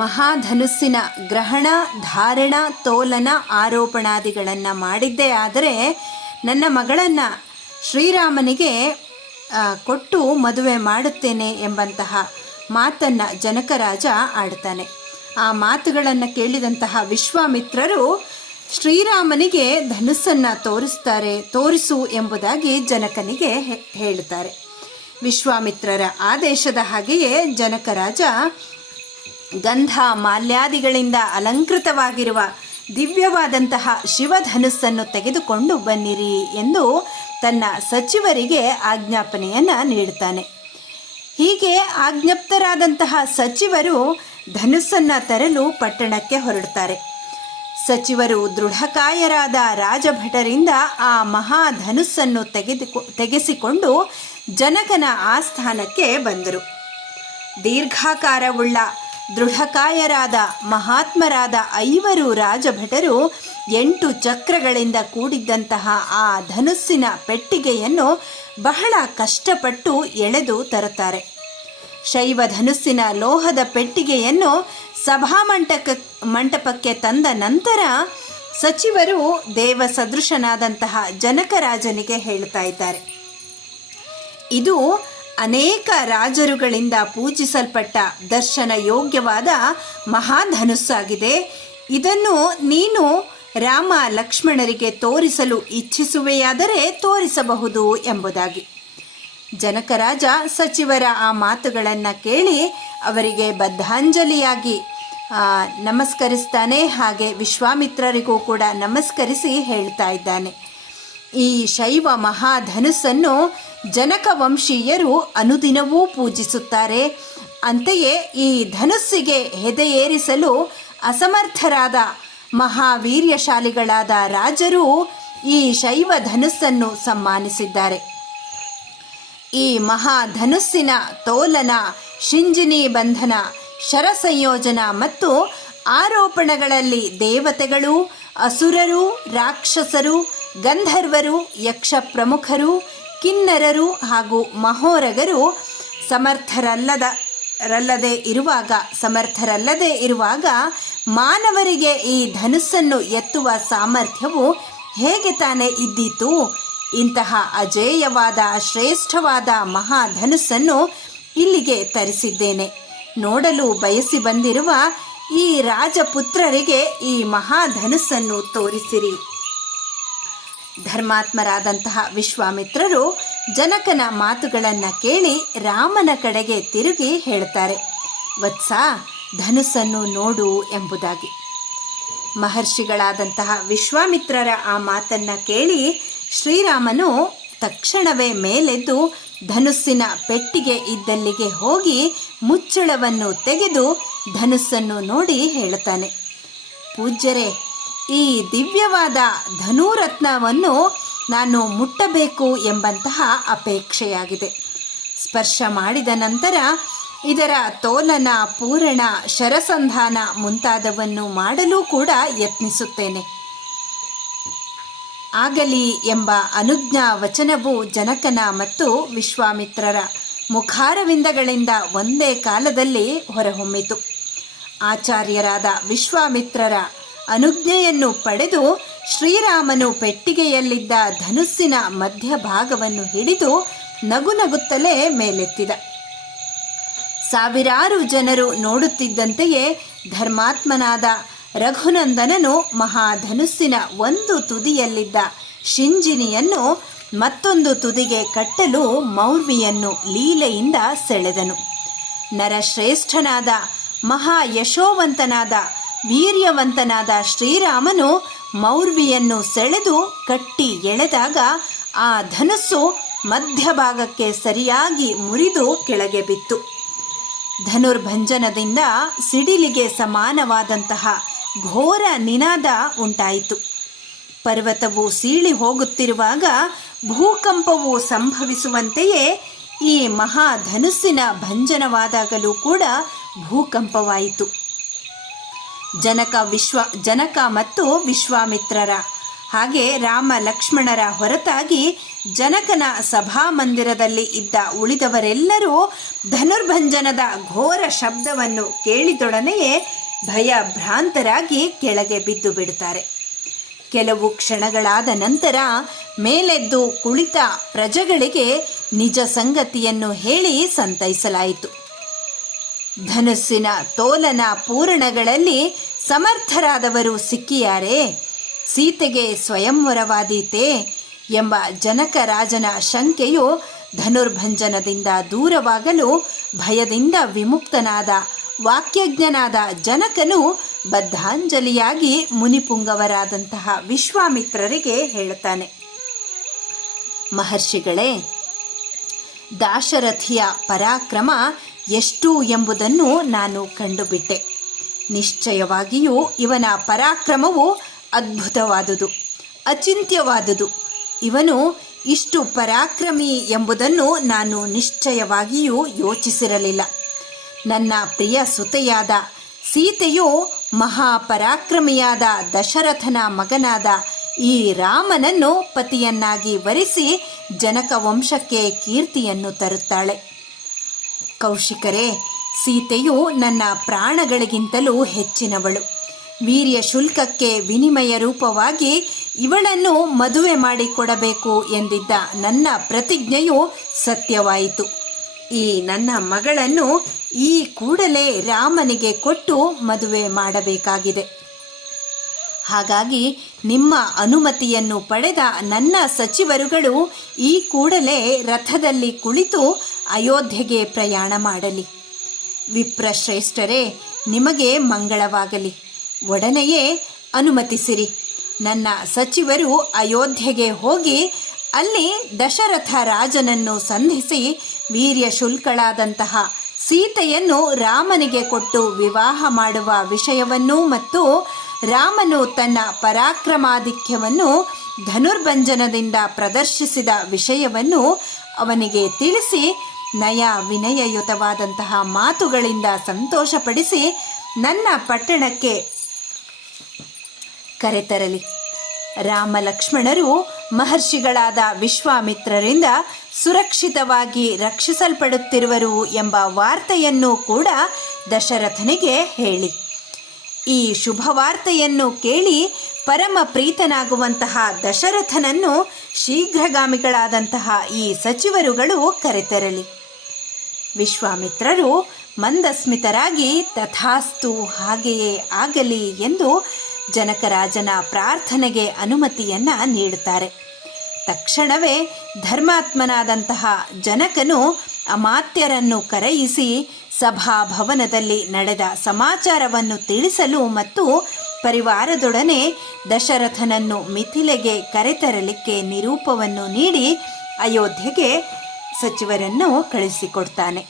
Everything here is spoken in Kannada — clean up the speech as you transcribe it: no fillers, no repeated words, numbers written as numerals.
ಮಹಾಧನುಸ್ಸಿನ ಗ್ರಹಣ, ಧಾರಣ, ತೋಲನ, ಆರೋಪಣಾದಿಗಳನ್ನು ಮಾಡಿದ್ದೇ ಆದರೆ ನನ್ನ ಮಗಳನ್ನು ಶ್ರೀರಾಮನಿಗೆ ಕೊಟ್ಟು ಮದುವೆ ಮಾಡುತ್ತೇನೆ ಎಂಬಂತಹ ಮಾತನ್ನು ಜನಕರಾಜ ಆಡ್ತಾನೆ. ಆ ಮಾತುಗಳನ್ನು ಕೇಳಿದಂತಹ ವಿಶ್ವಾಮಿತ್ರರು ಶ್ರೀರಾಮನಿಗೆ ಧನುಸ್ಸನ್ನು ತೋರಿಸು ಎಂಬುದಾಗಿ ಜನಕನಿಗೆ ಹೇಳುತ್ತಾರೆ. ವಿಶ್ವಾಮಿತ್ರರ ಆದೇಶದ ಹಾಗೆಯೇ ಜನಕರಾಜ ಗಂಧ ಮಾಲ್ಯಾದಿಗಳಿಂದ ಅಲಂಕೃತವಾಗಿರುವ ದಿವ್ಯವಾದಂತಹ ಶಿವಧನುಸ್ಸನ್ನು ತೆಗೆದುಕೊಂಡು ಬನ್ನಿರಿ ಎಂದು ತನ್ನ ಸಚಿವರಿಗೆ ಆಜ್ಞಾಪನೆಯನ್ನು ನೀಡುತ್ತಾನೆ. ಹೀಗೆ ಆಜ್ಞಪ್ತರಾದಂತಹ ಸಚಿವರು ಧನುಸ್ಸನ್ನು ತರಲು ಪಟ್ಟಣಕ್ಕೆ ಹೊರಡುತ್ತಾರೆ. ಸಚಿವರು ದೃಢಕಾಯರಾದ ರಾಜಭಟರಿಂದ ಆ ಮಹಾಧನುಸ್ಸನ್ನು ತೆಗೆಸಿಕೊಂಡು ಜನಕನ ಆಸ್ಥಾನಕ್ಕೆ ಬಂದರು. ದೀರ್ಘಾಕಾರವುಳ್ಳ ದೃಢಕಾಯರಾದ ಮಹಾತ್ಮರಾದ 5 ರಾಜಭಟರು 8 ಚಕ್ರಗಳಿಂದ ಕೂಡಿದ್ದಂತಹ ಆ ಧನುಸ್ಸಿನ ಪೆಟ್ಟಿಗೆಯನ್ನು ಬಹಳ ಕಷ್ಟಪಟ್ಟು ಎಳೆದು ತರುತ್ತಾರೆ. ಶೈವ ಧನುಸ್ಸಿನ ಲೋಹದ ಪೆಟ್ಟಿಗೆಯನ್ನು ಮಂಟಪಕ್ಕೆ ತಂದ ನಂತರ ಸಚಿವರು ದೇವ ಸದೃಶನಾದಂತಹ ಜನಕರಾಜನಿಗೆ ಹೇಳ್ತಾ ಇದ್ದಾರೆ, ಇದು ಅನೇಕ ರಾಜರುಗಳಿಂದ ಪೂಜಿಸಲ್ಪಟ್ಟ ದರ್ಶನ ಯೋಗ್ಯವಾದ ಮಹಾಧನುಸ್ಸಾಗಿದೆ. ಇದನ್ನು ನೀನು ರಾಮ ಲಕ್ಷ್ಮಣರಿಗೆ ತೋರಿಸಲು ಇಚ್ಛಿಸುವೆಯಾದರೆ ತೋರಿಸಬಹುದು ಎಂಬುದಾಗಿ. ಜನಕರಾಜ ಸಚಿವರ ಆ ಮಾತುಗಳನ್ನು ಕೇಳಿ ಅವರಿಗೆ ಬದ್ಧಾಂಜಲಿಯಾಗಿ ನಮಸ್ಕರಿಸ್ತಾನೆ. ಹಾಗೆ ವಿಶ್ವಾಮಿತ್ರರಿಗೂ ಕೂಡ ನಮಸ್ಕರಿಸಿ ಹೇಳ್ತಾ ಇದ್ದಾನೆ, ಈ ಶೈವ ಮಹಾಧನುಸ್ಸನ್ನು ಜನಕ ವಂಶೀಯರು ಅನುದಿನವೂ ಪೂಜಿಸುತ್ತಾರೆ. ಅಂತೆಯೇ ಈ ಧನುಸ್ಸಿಗೆ ಹೆದೆಯೇರಿಸಲು ಅಸಮರ್ಥರಾದ ಮಹಾವೀರ್ಯಶಾಲಿಗಳಾದ ರಾಜರು ಈ ಶೈವ ಧನುಸ್ಸನ್ನು ಸಮ್ಮಾನಿಸಿದ್ದಾರೆ. ಈ ಮಹಾಧನುಸ್ಸಿನ ತೋಲನ, ಶಿಂಜಿನಿ ಬಂಧನ, ಶರಸಂಯೋಜನ ಮತ್ತು ಆರೋಪಣಗಳಲ್ಲಿ ದೇವತೆಗಳು, ಅಸುರರು, ರಾಕ್ಷಸರು, ಗಂಧರ್ವರು, ಯಕ್ಷ ಪ್ರಮುಖರು, ಕಿನ್ನರರು ಹಾಗೂ ಮಹೋರಗರು ಸಮರ್ಥರಲ್ಲದೆ ಇರುವಾಗ ಮಾನವರಿಗೆ ಈ ಧನುಸ್ಸನ್ನು ಎತ್ತುವ ಸಾಮರ್ಥ್ಯವು ಹೇಗೆ ತಾನೇ ಇದ್ದೀತು? ಇಂತಹ ಅಜೇಯವಾದ ಶ್ರೇಷ್ಠವಾದ ಮಹಾಧನುಸ್ಸನ್ನು ಇಲ್ಲಿಗೆ ತರಿಸಿದ್ದೇನೆ. ನೋಡಲು ಬಯಸಿ ಬಂದಿರುವ ಈ ರಾಜಪುತ್ರರಿಗೆ ಈ ಮಹಾಧನುಸ್ಸನ್ನು ತೋರಿಸಿರಿ. ಧರ್ಮಾತ್ಮರಾದಂತಹ ವಿಶ್ವಾಮಿತ್ರರು ಜನಕನ ಮಾತುಗಳನ್ನು ಕೇಳಿ ರಾಮನ ಕಡೆಗೆ ತಿರುಗಿ ಹೇಳ್ತಾರೆ, ವತ್ಸ, ಧನುಸ್ಸನ್ನು ನೋಡು ಎಂಬುದಾಗಿ. ಮಹರ್ಷಿಗಳಾದಂತಹ ವಿಶ್ವಾಮಿತ್ರರ ಆ ಮಾತನ್ನು ಕೇಳಿ ಶ್ರೀರಾಮನು ತಕ್ಷಣವೇ ಮೇಲೆದ್ದು ಧನುಸ್ಸಿನ ಪೆಟ್ಟಿಗೆ ಇದ್ದಲ್ಲಿಗೆ ಹೋಗಿ ಮುಚ್ಚಳವನ್ನು ತೆಗೆದು ಧನುಸ್ಸನ್ನು ನೋಡಿ ಹೇಳುತ್ತಾನೆ, ಪೂಜ್ಯರೇ, ಈ ದಿವ್ಯವಾದ ಧನುರತ್ನವನ್ನು ನಾನು ಮುಟ್ಟಬೇಕು ಎಂಬಂತಹ ಅಪೇಕ್ಷೆಯಾಗಿದೆ. ಸ್ಪರ್ಶ ಮಾಡಿದ ನಂತರ ಇದರ ತೋಲನ, ಪೂರಣ, ಶರಸಂಧಾನ ಮುಂತಾದವನ್ನು ಮಾಡಲು ಕೂಡ ಯತ್ನಿಸುತ್ತೇನೆ. ಆಗಲಿ ಎಂಬ ಅನುಜ್ಞಾ ವಚನವು ಜನಕನ ಮತ್ತು ವಿಶ್ವಾಮಿತ್ರರ ಮುಖಾರವಿಂದಗಳಿಂದ ಒಂದೇ ಕಾಲದಲ್ಲಿ ಹೊರಹೊಮ್ಮಿತು. ಆಚಾರ್ಯರಾದ ವಿಶ್ವಾಮಿತ್ರರ ಅನುಜ್ಞೆಯನ್ನು ಪಡೆದು ಶ್ರೀರಾಮನು ಪೆಟ್ಟಿಗೆಯಲ್ಲಿದ್ದ ಧನುಸ್ಸಿನ ಮಧ್ಯಭಾಗವನ್ನು ಹಿಡಿದು ನಗುನಗುತ್ತಲೇ ಮೇಲೆತ್ತಿದ. ಸಾವಿರಾರು ಜನರು ನೋಡುತ್ತಿದ್ದಂತೆಯೇ ಧರ್ಮಾತ್ಮನಾದ ರಘುನಂದನನು ಮಹಾಧನುಸ್ಸಿನ ಒಂದು ತುದಿಯಲ್ಲಿದ್ದ ಶಿಂಜಿನಿಯನ್ನು ಮತ್ತೊಂದು ತುದಿಗೆ ಕಟ್ಟಲು ಮೌರ್ವಿಯನ್ನು ಲೀಲೆಯಿಂದ ಸೆಳೆದನು. ನರಶ್ರೇಷ್ಠನಾದ ಮಹಾಯಶೋವಂತನಾದ ವೀರ್ಯವಂತನಾದ ಶ್ರೀರಾಮನು ಮೌರ್ವಿಯನ್ನು ಸೆಳೆದು ಕಟ್ಟಿ ಎಳೆದಾಗ ಆ ಧನುಸ್ಸು ಮಧ್ಯಭಾಗಕ್ಕೆ ಸರಿಯಾಗಿ ಮುರಿದು ಕೆಳಗೆ ಬಿತ್ತು. ಧನುರ್ಭಂಜನದಿಂದ ಸಿಡಿಲಿಗೆ ಸಮಾನವಾದಂತಹ ಘೋರ ನಿನಾದ ಉಂಟಾಯಿತು. ಪರ್ವತವು ಸೀಳಿ ಹೋಗುತ್ತಿರುವಾಗ ಭೂಕಂಪವು ಸಂಭವಿಸುವಂತೆಯೇ ಈ ಮಹಾಧನುಸ್ಸಿನ ಭಂಜನವಾದಾಗಲೂ ಕೂಡ ಭೂಕಂಪವಾಯಿತು. ಜನಕ ಮತ್ತು ವಿಶ್ವಾಮಿತ್ರರ ಹಾಗೆ ರಾಮ ಲಕ್ಷ್ಮಣರ ಹೊರತಾಗಿ ಜನಕನ ಸಭಾಮಂದಿರದಲ್ಲಿ ಇದ್ದ ಉಳಿದವರೆಲ್ಲರೂ ಧನುರ್ಭಂಜನದ ಘೋರ ಶಬ್ದವನ್ನು ಕೇಳಿದೊಡನೆಯೇ ಭಯಭ್ರಾಂತರಾಗಿ ಕೆಳಗೆ ಬಿದ್ದು ಬಿಡುತ್ತಾರೆ. ಕೆಲವು ಕ್ಷಣಗಳಾದ ನಂತರ ಮೇಲೆದ್ದು ಕುಳಿತ ಪ್ರಜೆಗಳಿಗೆ ನಿಜ ಸಂಗತಿಯನ್ನು ಹೇಳಿ ಸಂತೈಸಲಾಯಿತು. ಧನುಸ್ಸಿನ ತೋಲನ ಪೂರಣಗಳಲ್ಲಿ ಸಮರ್ಥರಾದವರು ಸಿಕ್ಕಿಯಾರೇ? ಸೀತೆಗೆ ಸ್ವಯಂವರವಾದೀತೆ ಎಂಬ ಜನಕರಾಜನ ಶಂಕೆಯು ಧನುರ್ಭಂಜನದಿಂದ ದೂರವಾಗಲು ಭಯದಿಂದ ವಿಮುಕ್ತನಾದ ವಾಕ್ಯಜ್ಞನಾದ ಜನಕನು ಬದ್ಧಾಂಜಲಿಯಾಗಿ ಮುನಿಪುಂಗವರಾದಂತಹ ವಿಶ್ವಾಮಿತ್ರರಿಗೆ ಹೇಳುತ್ತಾನೆ, ಮಹರ್ಷಿಗಳೇ, ದಾಶರಥಿಯ ಪರಾಕ್ರಮ ಎಷ್ಟು ಎಂಬುದನ್ನು ನಾನು ಕಂಡುಬಿಟ್ಟೆ. ನಿಶ್ಚಯವಾಗಿಯೂ ಇವನ ಪರಾಕ್ರಮವು ಅದ್ಭುತವಾದುದು, ಅಚಿಂತ್ಯವಾದುದು. ಇವನು ಇಷ್ಟು ಪರಾಕ್ರಮಿ ಎಂಬುದನ್ನು ನಾನು ನಿಶ್ಚಯವಾಗಿಯೂ ಯೋಚಿಸಿರಲಿಲ್ಲ. ನನ್ನ ಪ್ರಿಯ ಸುತೆಯಾದ ಸೀತೆಯು ಮಹಾಪರಾಕ್ರಮಿಯಾದ ದಶರಥನ ಮಗನಾದ ಈ ರಾಮನನ್ನು ಪತಿಯನ್ನಾಗಿ ವರಿಸಿ ಜನಕ ವಂಶಕ್ಕೆ ಕೀರ್ತಿಯನ್ನು ತರುತ್ತಾಳೆ. ಕೌಶಿಕರೇ, ಸೀತೆಯು ನನ್ನ ಪ್ರಾಣಗಳಿಗಿಂತಲೂ ಹೆಚ್ಚಿನವಳು. ವೀರ್ಯ ಶುಲ್ಕಕ್ಕೆ ವಿನಿಮಯ ರೂಪವಾಗಿ ಇವಳನ್ನು ಮದುವೆ ಮಾಡಿಕೊಡಬೇಕು ಎಂದಿದ್ದ ನನ್ನ ಪ್ರತಿಜ್ಞೆಯು ಸತ್ಯವಾಯಿತು. ಈ ನನ್ನ ಮಗಳನ್ನು ಈ ಕೂಡಲೇ ರಾಮನಿಗೆ ಕೊಟ್ಟು ಮದುವೆ ಮಾಡಬೇಕಾಗಿದೆ. ಹಾಗಾಗಿ ನಿಮ್ಮ ಅನುಮತಿಯನ್ನು ಪಡೆದ ನನ್ನ ಸಚಿವರುಗಳು ಈ ಕೂಡಲೇ ರಥದಲ್ಲಿ ಕುಳಿತು ಅಯೋಧ್ಯೆಗೆ ಪ್ರಯಾಣ ಮಾಡಲಿ. ವಿಪ್ರಶ್ರೇಷ್ಠರೇ, ನಿಮಗೆ ಮಂಗಳವಾಗಲಿ. ಒಡನೆಯೇ ಅನುಮತಿಸಿರಿ. ನನ್ನ ಸಚಿವರು ಅಯೋಧ್ಯೆಗೆ ಹೋಗಿ ಅಲ್ಲಿ ದಶರಥ ರಾಜನನ್ನು ಸಂಧಿಸಿ ವೀರ್ಯ ಶುಲ್ಕಳಾದಂತಹ ಸೀತೆಯನ್ನು ರಾಮನಿಗೆ ಕೊಟ್ಟು ವಿವಾಹ ಮಾಡುವ ವಿಷಯವನ್ನೂ ಮತ್ತು ರಾಮನು ತನ್ನ ಪರಾಕ್ರಮಾಧಿಕ್ಯವನ್ನು ಧನುರ್ಭಂಜನದಿಂದ ಪ್ರದರ್ಶಿಸಿದ ವಿಷಯವನ್ನು ಅವನಿಗೆ ತಿಳಿಸಿ ನಯ ವಿನಯಯುತವಾದಂತಹ ಮಾತುಗಳಿಂದ ಸಂತೋಷಪಡಿಸಿ ನನ್ನ ಪಟ್ಟಣಕ್ಕೆ ಕರೆತರಲಿ. ರಾಮ ಲಕ್ಷ್ಮಣರು ಮಹರ್ಷಿಗಳಾದ ವಿಶ್ವಾಮಿತ್ರರಿಂದ ಸುರಕ್ಷಿತವಾಗಿ ರಕ್ಷಿಸಲ್ಪಡುತ್ತಿರುವರು ಎಂಬ ವಾರ್ತೆಯನ್ನು ಕೂಡ ದಶರಥನಿಗೆ ಹೇಳಿ. ಈ ಶುಭವಾರ್ತೆಯನ್ನು ಕೇಳಿ ಪರಮ ಪ್ರೀತನಾಗುವಂತಹ ದಶರಥನನ್ನು ಶೀಘ್ರಗಾಮಿಗಳಾದಂತಹ ಈ ಸಚಿವರುಗಳು ಕರೆತರಲಿ. ವಿಶ್ವಾಮಿತ್ರರು ಮಂದಸ್ಮಿತರಾಗಿ ತಥಾಸ್ತು, ಹಾಗೆಯೇ ಆಗಲಿ ಎಂದು ಜನಕರಾಜನ ಪ್ರಾರ್ಥನೆಗೆ ಅನುಮತಿಯನ್ನ ನೀಡುತ್ತಾರೆ. ತಕ್ಷಣವೇ ಧರ್ಮಾತ್ಮನಾದಂತಹ ಜನಕನು ಅಮಾತ್ಯರನ್ನು ಕರೆಯಿಸಿ ಸಭಾಭವನದಲ್ಲಿ ನಡೆದ ಸಮಾಚಾರವನ್ನು ತಿಳಿಸಲು ಮತ್ತು ಪರಿವಾರದೊಡನೆ ದಶರಥನನ್ನು ಮಿಥಿಲೆಗೆ ಕರೆತರಲಿಕ್ಕೆ ನಿರೂಪವನ್ನು ನೀಡಿ ಅಯೋಧ್ಯೆಗೆ ಸಚಿವರನ್ನು ಕಳಿಸಿಕೊಡ್ತಾನೆ.